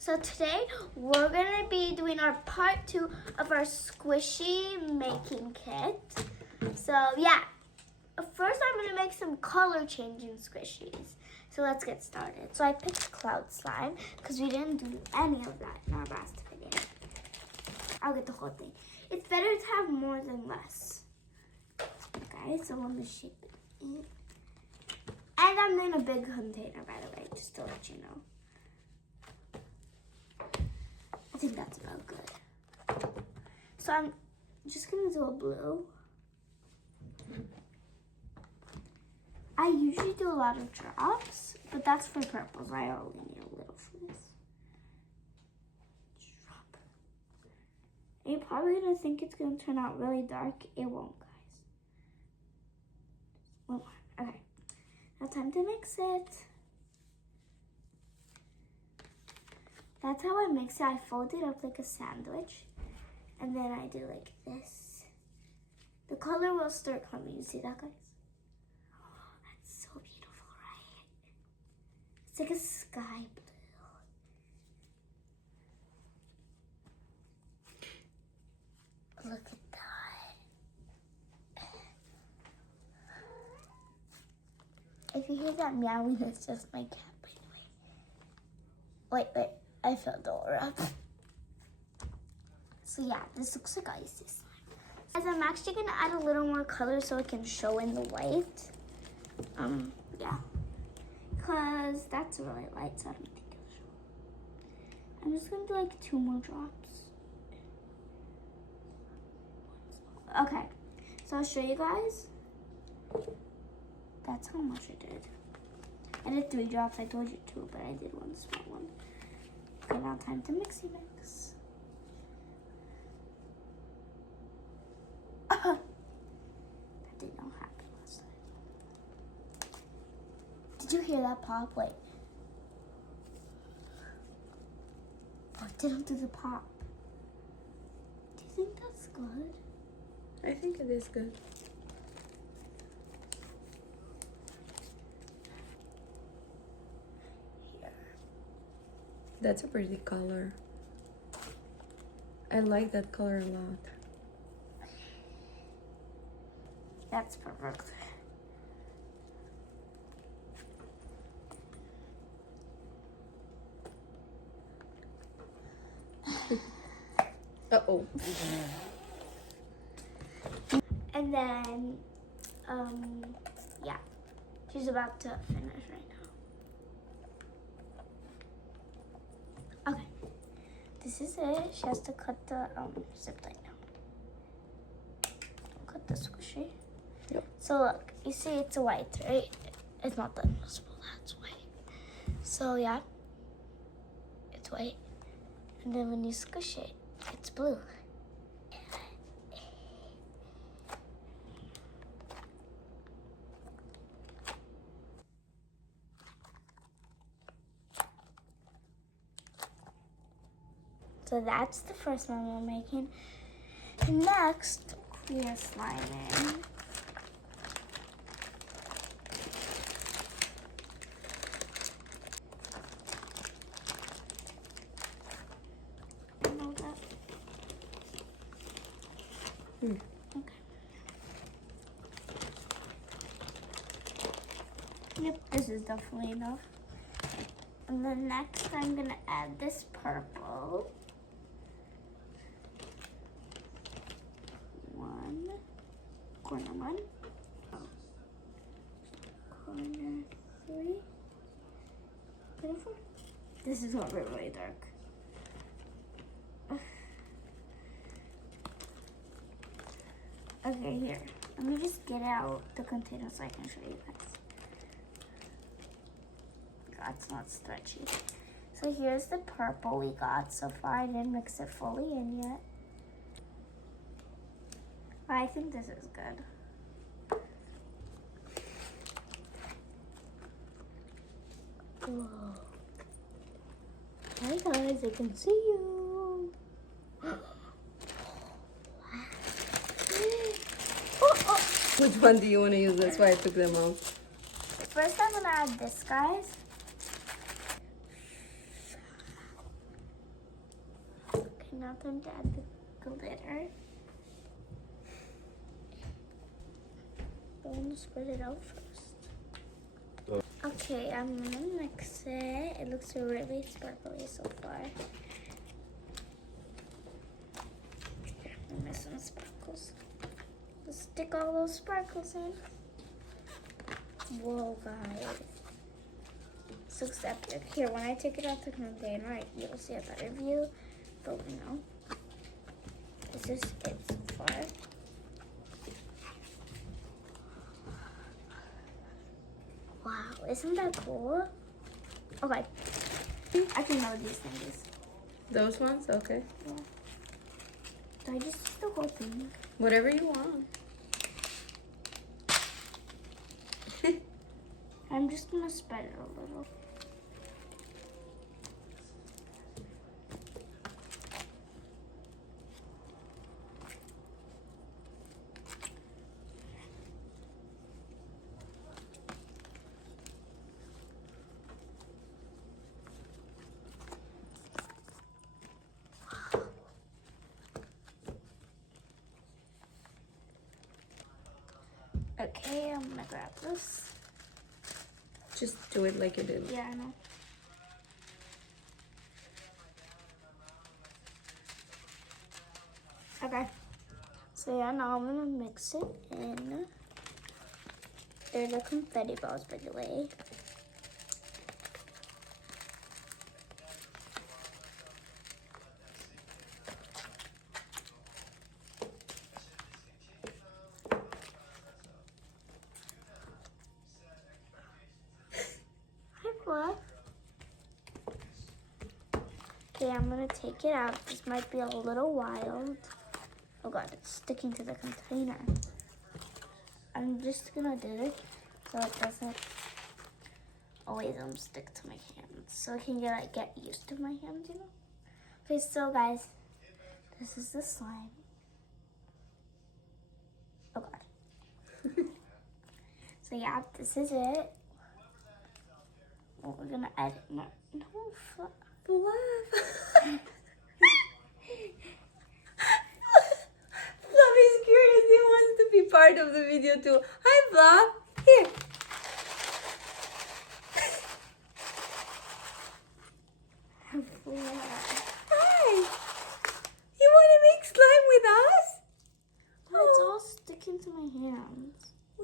So today we're gonna be doing our part 2 of our squishy making kit. So yeah, first I'm gonna make some color changing squishies. So let's get started. So I picked cloud slime because we didn't do any of that in our last video. I'll get the whole thing. It's better to have more than less. Okay, so let me shape it in. And I'm in a big container, by the way, just to let you know. I think that's about good. So I'm just gonna do a blue. I usually do a lot of drops, but that's for purples. I only need a little for this. Drop. And you're probably gonna think it's gonna turn out really dark. It won't, guys. One more. Okay. Now time to mix it. That's how I mix it. I fold it up like a sandwich. And then I do like this. The color will start coming. You see that, guys? Oh, that's so beautiful, right? It's like a sky blue. Look at that. If you hear that meowing, it's just my cat, by the way. Wait. I filled the door up. So yeah, this looks like icy slime. Guys, I'm actually gonna add a little more color so it can show in the white. Yeah. Because that's really light, so I don't think it'll show. I'm just gonna do like 2 more drops. Okay, so I'll show you guys. That's how much I did. I did 3 drops, I told you 2, but I did 1 small one. Okay, now time to mix. That did not happen last time. Did you hear that pop? Wait. Oh, it didn't do the pop. Do you think that's good? I think it is good. That's a pretty color. I like that color a lot. That's perfect. Uh-oh. And then, yeah, she's about to finish right now. Okay, this is it. She has to cut the zip line now. Cut the squishy. Yep. So look, you see it's white, right? It's not that noticeable, that's white. So yeah, it's white. And then when you squish it, it's blue. So that's the first one we're making. Next, we are sliming. Okay. Yep, this is definitely enough. And then next, I'm gonna add this purple. 1, corner 1, corner 3, corner 4. This is gonna be really dark. Okay, here. Let me just get out the container so I can show you guys. God, it's not stretchy. So here's the purple we got so far. I didn't mix it fully in yet. But I think this is good. Whoa. Hi guys, I can see you. Which one do you want to use? That's why I took them out. First, I'm gonna add this, guys. now time to add the glitter. I'm gonna spread it out first. Okay, I'm gonna mix it. It looks really sparkly so far. I'm missing sparkles. Let's stick all those sparkles in. Whoa, guys. This looks epic. Here, when I take it out the container, you'll see a better view. But this is it so far. Wow, isn't that cool? Okay. I can know these things. Those ones? Okay. Yeah. So I just use the whole thing. Whatever you want. I'm just gonna spread it a little. Okay, I'm gonna grab this. Just do it like you did. Yeah, I know. Okay. So yeah, now I'm gonna mix it in. They're the confetti balls, by the way. What? Okay, I'm gonna take it out. This might be a little wild. Oh god, it's sticking to the container. I'm just gonna do it so it doesn't always stick to my hands. So I can get used to my hands, you know? Okay, so guys, this is the slime. Oh god. So yeah, this is it. Well, we're gonna add it. No, Fluff. Fluffy's curious. He wants to be part of the video too. Hi, Fluff. Here. Hi. You want to make slime with us? Oh, it's all sticking to my hands.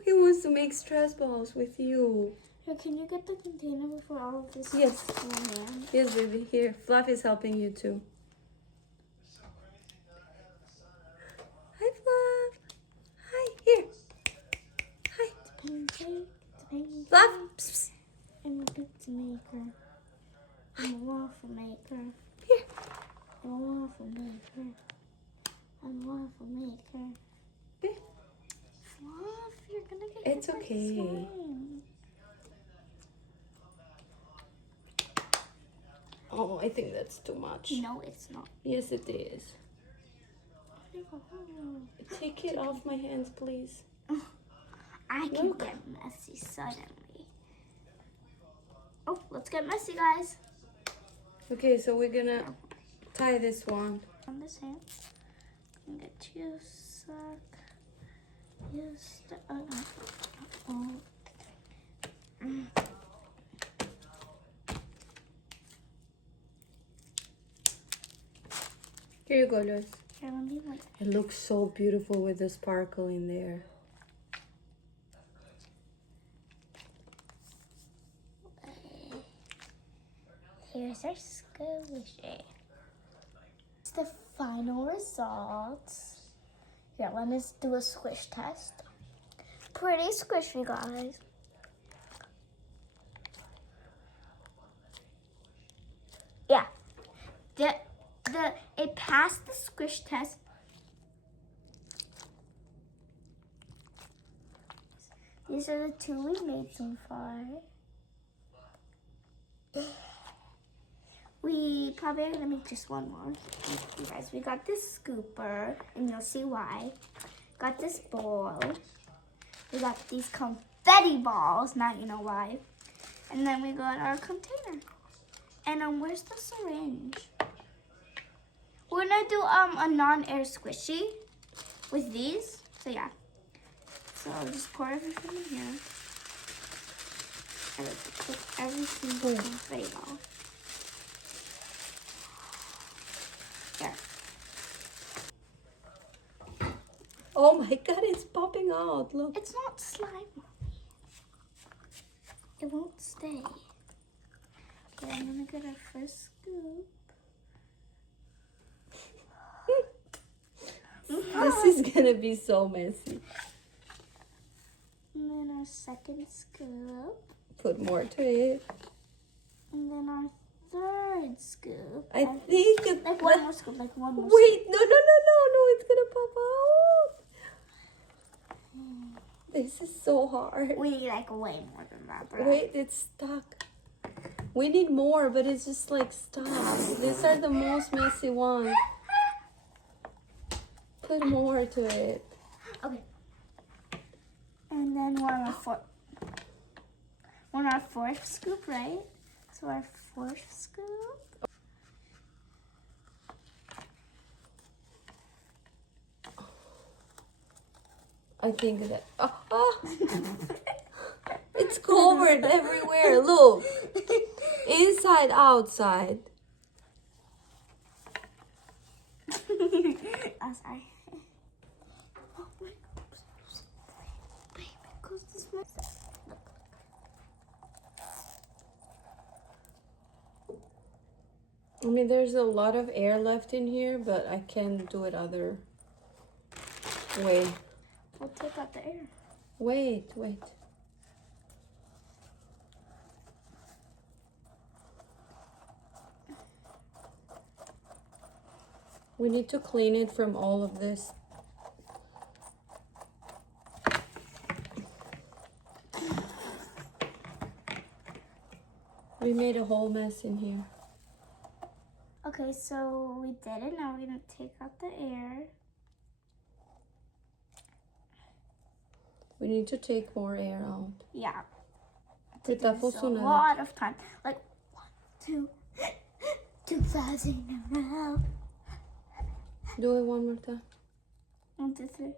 He wants to make stress balls with you. Here, can you get the container before all of this Yes. sticks to my hand? Yes, baby. Here. Fluff is helping you too. Hi, Fluff. Hi. Here. Hi. Pancake, Fluff. Psst, psst. I'm a pizza maker. I'm a waffle maker. Here. I'm a waffle maker. I'm a waffle maker. Here. Fluff, you're gonna get It's hit by okay. slime. Oh, I think that's too much. No, it's not. Yes, it is. Take it off my hands, please. I can Look. get messy suddenly. Oh, let's get messy, guys. Okay, so we're gonna tie this one. On this hand, I'm gonna get you suck. You stuck. Oh. Here you go, Lois. Here, let me like. It looks so beautiful with the sparkle in there. Here's our squishy. It's the final results. Here, let us do a squish test. Pretty squishy, guys. Yeah. It passed the squish test. These are the two we've made so far. We probably are gonna make just one more. You guys, we got this scooper, and you'll see why. Got this bowl. We got these confetti balls, now you know why. And then we got our container. And where's the syringe? we're gonna do a non-air squishy with these. So yeah. So I'll just pour everything in here. I like to cook every single confetti off. There. Oh my god, it's popping out. Look. It's not slime, Mommy. It won't stay. Okay, I'm gonna get our first scoop. This is gonna be so messy. And then our second scoop. Put more to it. And then our third scoop. I think it's like one more scoop, like one more Wait, no, it's gonna pop out. This is so hard. We need like way more than that. Right? Wait, it's stuck. We need more, but it's just like stop. These are the most messy ones. Put more to it. Okay. And then we're on our fourth scoop, right? So our fourth scoop. I think that. It's covered everywhere. Look. Inside, outside. I'm sorry. Oh my God. Baby, because this mess. I mean, there's a lot of air left in here, but I can do it other way. We'll take out the air. Wait. We need to clean it from all of this. We made a whole mess in here. Okay, so we did it. Now we're gonna take out the air. We need to take more air out. Yeah. It a lot of time. Like 2,000 now. Do it one more time. 1, 2, 3.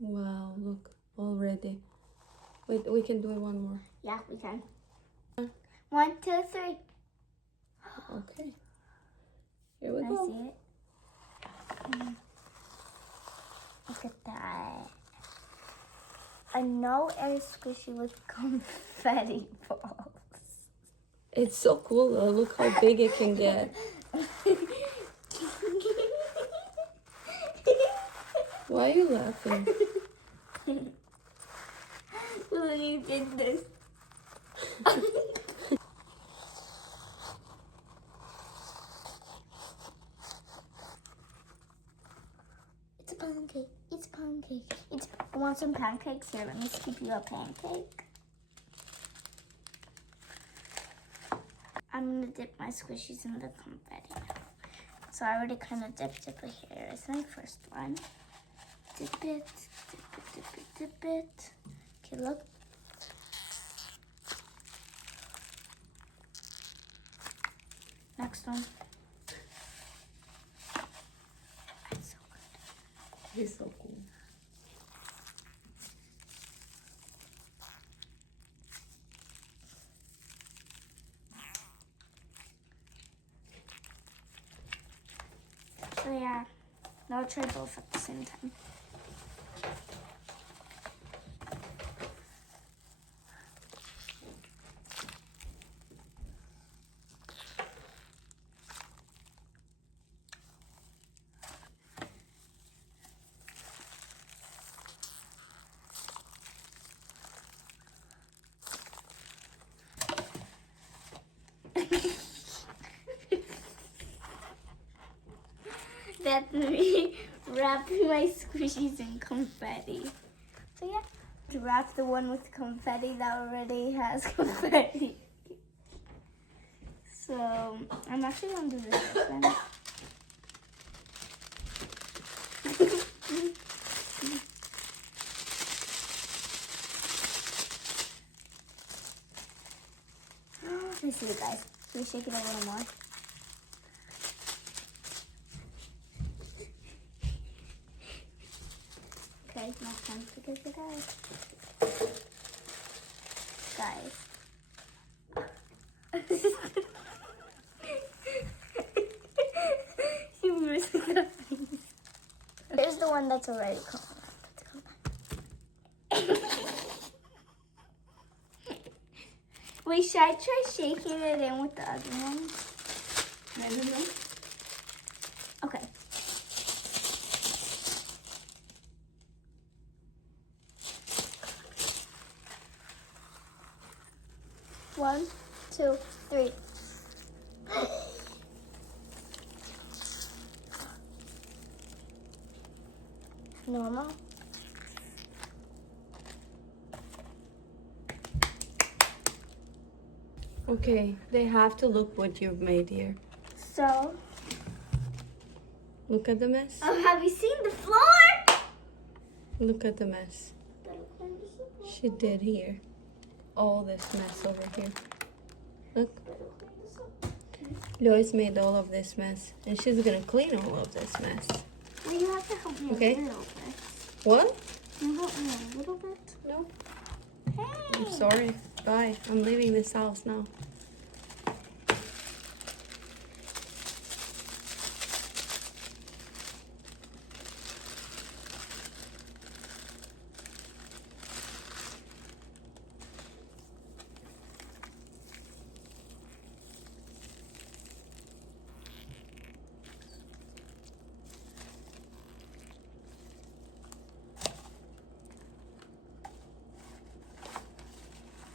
Wow, look, already. Wait, we can do it one more. Yeah, we can. 1, 2, 3. Okay. Here we Can go. I see it? Look at that. A no air squishy with confetti balls. It's so cool though. Look how big it can get. Why are you laughing? Will you get this? It's a pancake. It's a pancake. You want some pancakes? Here, let me scoop you a pancake. I'm gonna dip my squishies in the confetti now. So I already kind of dipped it, but here is my first one. Dip it, dip it. Okay, look. Next one. That's so good. He's so cool. So yeah, now I'll try both at the same time. That's me wrapping my squishies in confetti. So yeah, to wrap the one with confetti that already has confetti. So I'm actually gonna do this then. Let me see you guys. Should we shake it a little more? Okay, now it's time to get the guys. You're missing the face. Here's the one that's already cold. Wait, should I try shaking it in with the other one? I don't know. Okay. One, two, three. Normal. Okay, they have to look what you've made here. So, Look at the mess. have you seen the floor? Look at the mess she did here. All this mess over here. Look. Lois made all of this mess, and she's gonna clean all of this mess. Well, you have to help me Okay. a little bit. What? You help me a little bit? No. Hey. I'm sorry. Bye. I'm leaving this house now.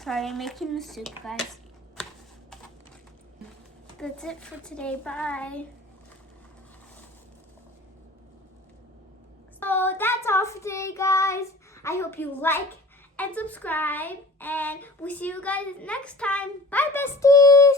Sorry, I'm making the soup, guys. That's it for today. Bye. So that's all for today, guys. I hope you like and subscribe, and we'll see you guys next time. Bye, besties.